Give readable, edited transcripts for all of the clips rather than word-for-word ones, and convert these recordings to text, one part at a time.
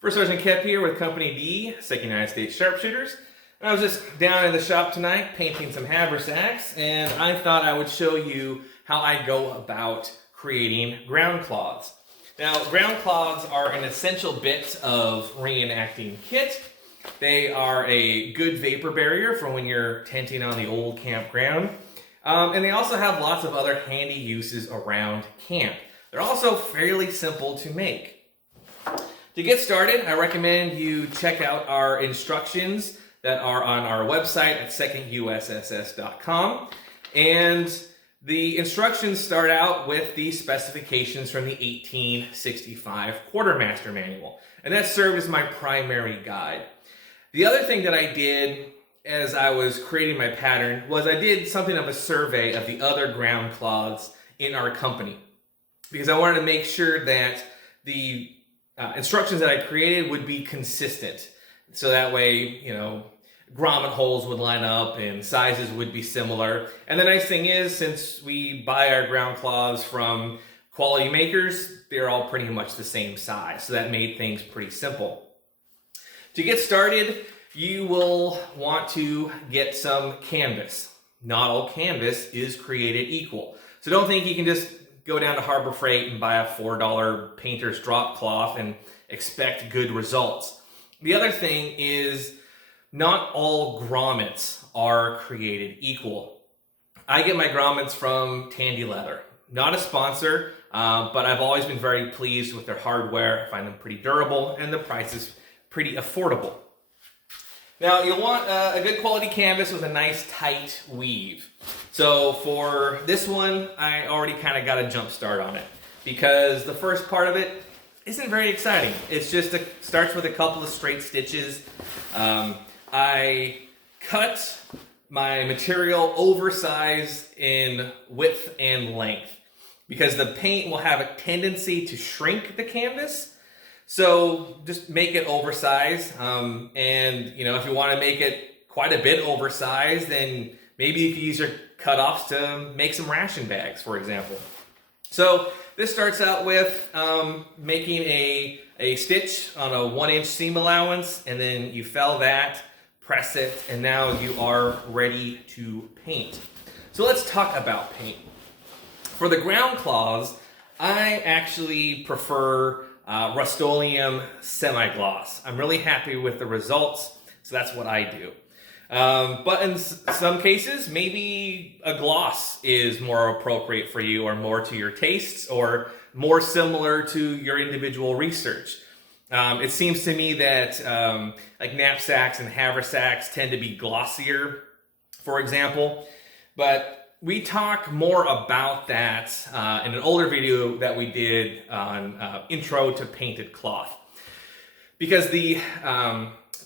First Sergeant Kep here with Company D, 2nd United States Sharpshooters. And I was just down in the shop tonight painting some haversacks, and I thought I would show you how I go about creating ground cloths. Now, ground cloths are an essential bit of reenacting kit. They are a good vapor barrier for when you're tenting on the old campground. And they also have lots of other handy uses around camp. They're also fairly simple to make. To get started, I recommend you check out our instructions that are on our website at secondusss.com. And the instructions start out with the specifications from the 1865 Quartermaster Manual. And that served as my primary guide. The other thing that I did as I was creating my pattern was I did something of a survey of the other ground cloths in our company, because I wanted to make sure that the instructions that I created would be consistent. So that way, grommet holes would line up and sizes would be similar. And the nice thing is, since we buy our ground cloths from quality makers, they're all pretty much the same size. So that made things pretty simple. To get started, you will want to get some canvas. Not all canvas is created equal. So don't think you can just go down to Harbor Freight and buy a $4 painter's drop cloth and expect good results. The other thing is not all grommets are created equal. I get my grommets from Tandy Leather. Not a sponsor, but I've always been very pleased with their hardware. I find them pretty durable and the price is pretty affordable. Now, you'll want a good quality canvas with a nice tight weave. So for this one, I already kind of got a jump start on it, because the first part of it isn't very exciting. It's just starts with a couple of straight stitches. I cut my material oversized in width and length, because the paint will have a tendency to shrink the canvas. So just make it oversized, and if you want to make it quite a bit oversized, then maybe you can use your cutoffs to make some ration bags, for example. So this starts out with making a stitch on a 1-inch seam allowance, and then you fell that, press it, and now you are ready to paint. So let's talk about paint. For the ground cloths, I actually prefer Rust-Oleum semi-gloss. I'm really happy with the results, so that's what I do. But in some cases, maybe a gloss is more appropriate for you, or more to your tastes, or more similar to your individual research. It seems to me that like knapsacks and haversacks tend to be glossier, for example, but we talk more about that in an older video that we did on Intro to Painted Cloth. Because the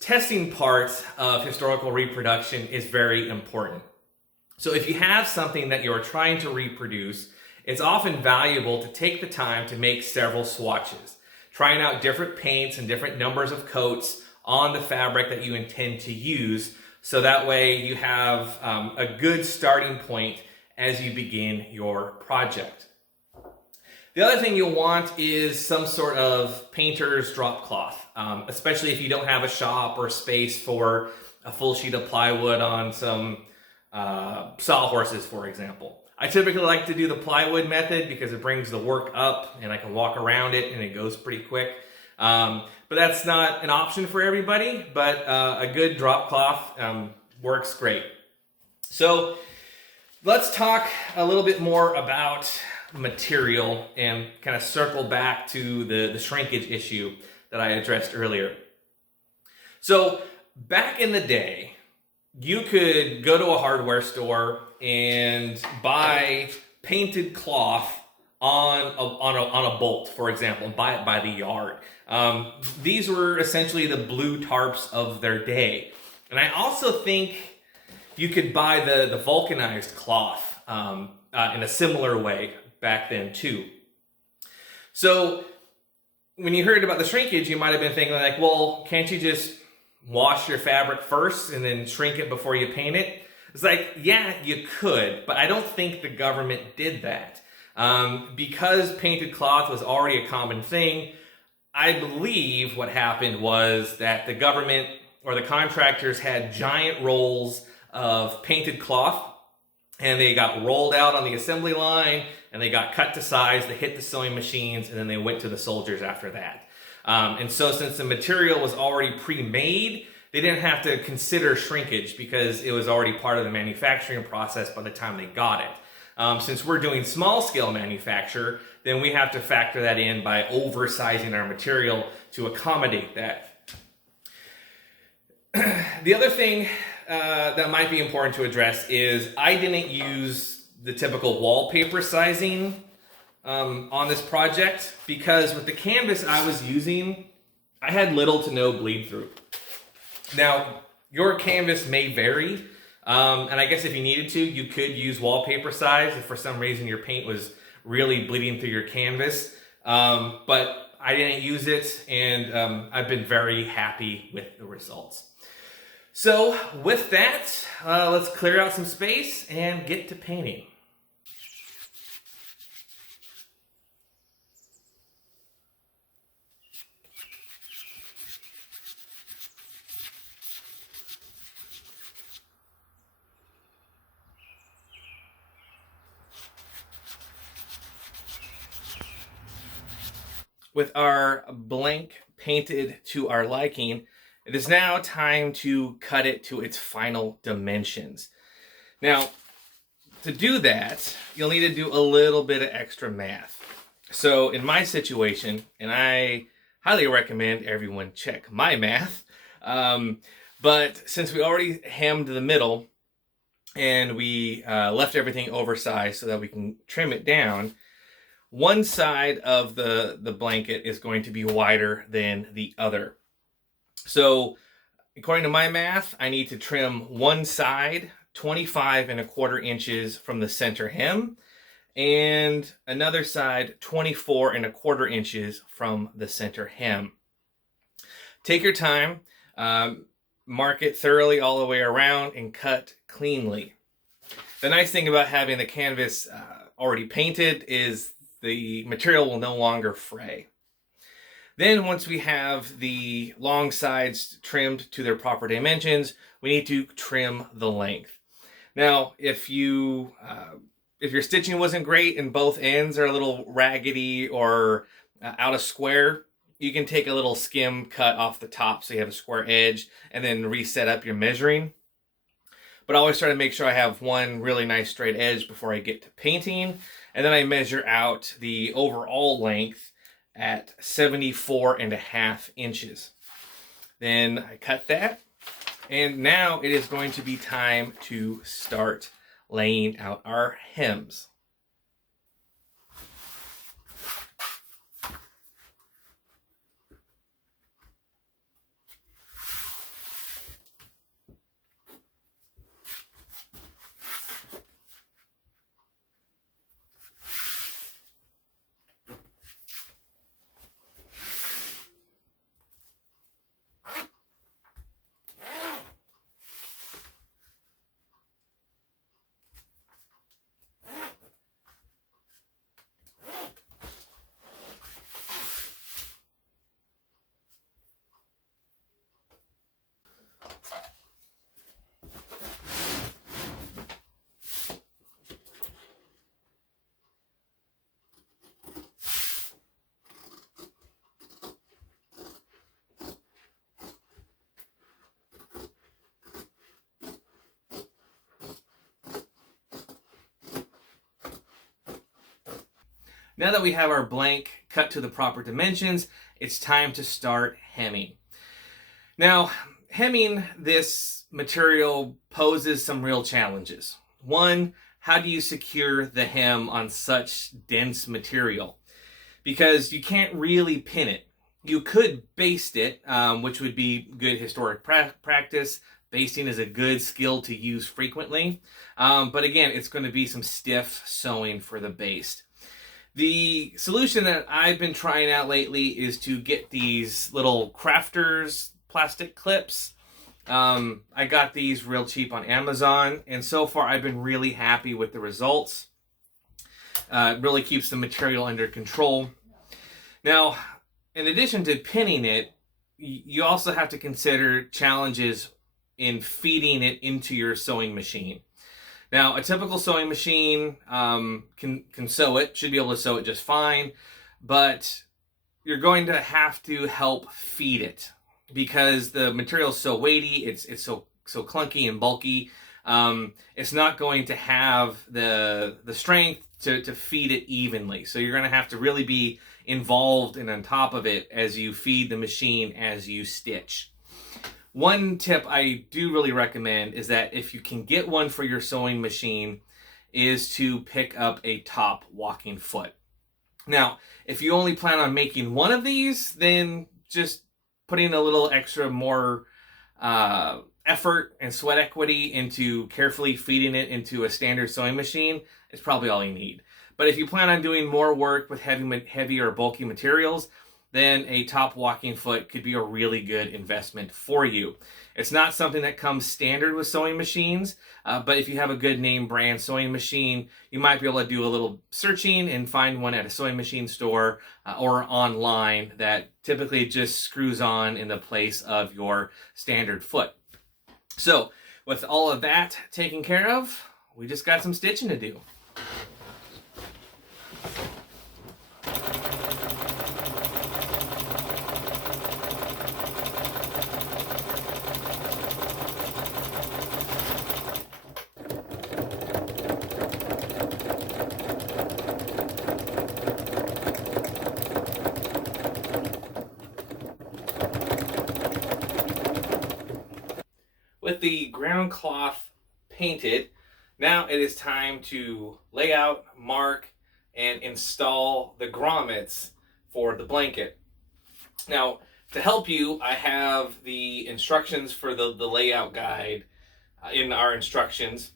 testing part of historical reproduction is very important. So if you have something that you're trying to reproduce, it's often valuable to take the time to make several swatches, trying out different paints and different numbers of coats on the fabric that you intend to use, so that way you have a good starting point as you begin your project. The other thing you'll want is some sort of painter's drop cloth, especially if you don't have a shop or space for a full sheet of plywood on some sawhorses, for example. I typically like to do the plywood method because it brings the work up and I can walk around it and it goes pretty quick. But that's not an option for everybody, but a good drop cloth works great. So let's talk a little bit more about material and kind of circle back to the shrinkage issue that I addressed earlier. So back in the day, you could go to a hardware store and buy painted cloth on a bolt, for example, and buy it by the yard. These were essentially the blue tarps of their day. And I also think you could buy the vulcanized cloth in a similar way back then too. So when you heard about the shrinkage, you might have been thinking like, well, can't you just wash your fabric first and then shrink it before you paint it? It's like, yeah, you could, but I don't think the government did that. Because painted cloth was already a common thing, I believe what happened was that the government or the contractors had giant rolls of painted cloth, and they got rolled out on the assembly line, and they got cut to size. They hit the sewing machines, and then they went to the soldiers after that. And so since the material was already pre-made, they didn't have to consider shrinkage because it was already part of the manufacturing process by the time they got it. Since we're doing small scale manufacture, then we have to factor that in by oversizing our material to accommodate that. The other thing that might be important to address is I didn't use the typical wallpaper sizing on this project because with the canvas I was using, I had little to no bleed through. Now, your canvas may vary, and I guess if you needed to, you could use wallpaper size if for some reason your paint was really bleeding through your canvas, but I didn't use it, and I've been very happy with the results. So with that, let's clear out some space and get to painting. With our blank painted to our liking, it is now time to cut it to its final dimensions. Now, to do that, you'll need to do a little bit of extra math. So in my situation, and I highly recommend everyone check my math, but since we already hemmed the middle and we left everything oversized so that we can trim it down, one side of the blanket is going to be wider than the other. So according to my math, I need to trim one side 25¼ inches from the center hem and another side 24¼ inches from the center hem. Take your time, mark it thoroughly all the way around and cut cleanly. The nice thing about having the canvas already painted is the material will no longer fray. Then once we have the long sides trimmed to their proper dimensions, we need to trim the length. Now, if your stitching wasn't great and both ends are a little raggedy or out of square, you can take a little skim cut off the top so you have a square edge and then reset up your measuring. But I always try to make sure I have one really nice straight edge before I get to painting. And then I measure out the overall length at 74½ inches. Then I cut that. And now it is going to be time to start laying out our hems. Now that we have our blank cut to the proper dimensions, it's time to start hemming. Now, hemming this material poses some real challenges. One, how do you secure the hem on such dense material? Because you can't really pin it. You could baste it, which would be good historic practice. Basting is a good skill to use frequently. But again, it's going to be some stiff sewing for the baste. The solution that I've been trying out lately is to get these little crafters plastic clips. I got these real cheap on Amazon, and so far I've been really happy with the results. It really keeps the material under control. Now, in addition to pinning it, you also have to consider challenges in feeding it into your sewing machine. Now, a typical sewing machine can sew it, should be able to sew it just fine, but you're going to have to help feed it because the material is so weighty, it's so clunky and bulky. It's not going to have the strength to feed it evenly. So you're going to have to really be involved and on top of it as you feed the machine as you stitch. One tip I do really recommend is that if you can get one for your sewing machine is to pick up a top walking foot. Now, if you only plan on making one of these, then just putting a little extra more effort and sweat equity into carefully feeding it into a standard sewing machine is probably all you need. But if you plan on doing more work with heavy or bulky materials, then a top walking foot could be a really good investment for you. It's not something that comes standard with sewing machines, but if you have a good name brand sewing machine, you might be able to do a little searching and find one at a sewing machine store or online that typically just screws on in the place of your standard foot. So with all of that taken care of, we just got some stitching to do. With the ground cloth painted, now it is time to lay out, mark, and install the grommets for the blanket. Now, to help you, I have the instructions for the layout guide in our instructions.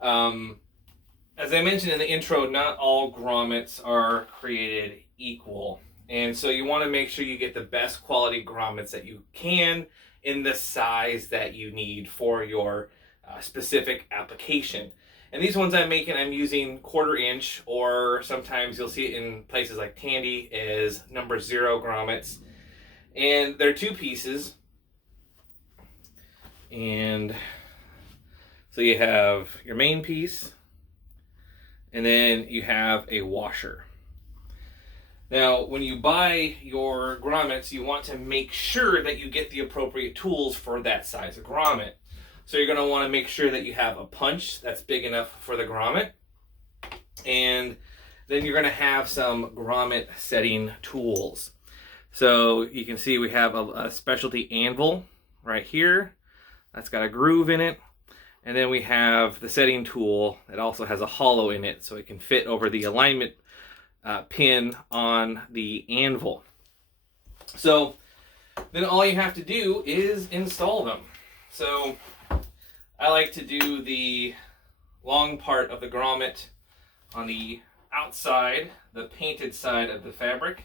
As I mentioned in the intro, not all grommets are created equal. And so you want to make sure you get the best quality grommets that you can in the size that you need for your specific application. And these ones I'm making, I'm using 1/4 inch, or sometimes you'll see it in places like Tandy as number 0 grommets. And they're 2 pieces. And so you have your main piece, and then you have a washer. Now, when you buy your grommets, you want to make sure that you get the appropriate tools for that size of grommet. So you're going to want to make sure that you have a punch that's big enough for the grommet. And then you're going to have some grommet setting tools. So you can see we have a specialty anvil right here. That's got a groove in it. And then we have the setting tool that also has a hollow in it so it can fit over the alignment pin on the anvil. So then all you have to do is install them. So I like to do the long part of the grommet on the outside, the painted side of the fabric.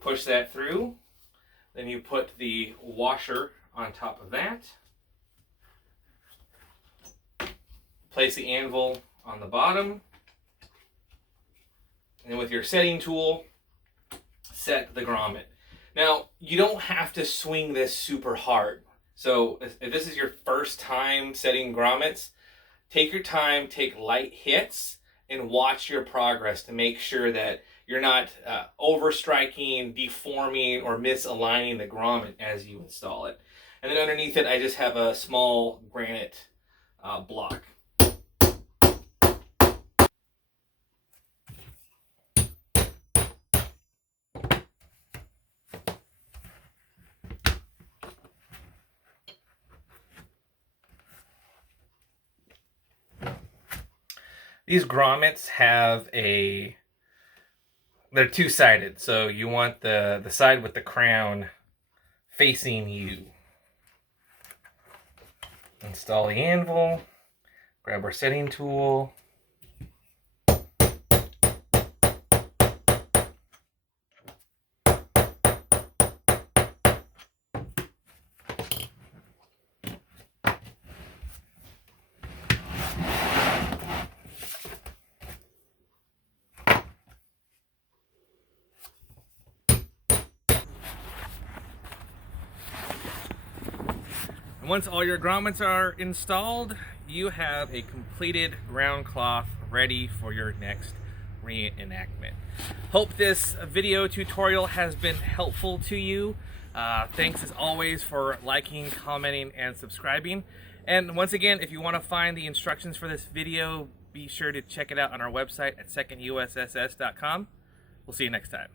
Push that through. Then you put the washer on top of that. Place the anvil on the bottom. And with your setting tool, set the grommet. Now, you don't have to swing this super hard. So if this is your first time setting grommets, take your time, take light hits, and watch your progress to make sure that you're not overstriking, deforming, or misaligning the grommet as you install it. And then underneath it, I just have a small granite block. These grommets have they're 2-sided, so you want the side with the crown facing you. Install the anvil, grab our setting tool. And once all your grommets are installed, you have a completed ground cloth ready for your next reenactment. Hope this video tutorial has been helpful to you. Thanks as always for liking, commenting, and subscribing. And once again, if you want to find the instructions for this video, be sure to check it out on our website at secondusss.com. We'll see you next time.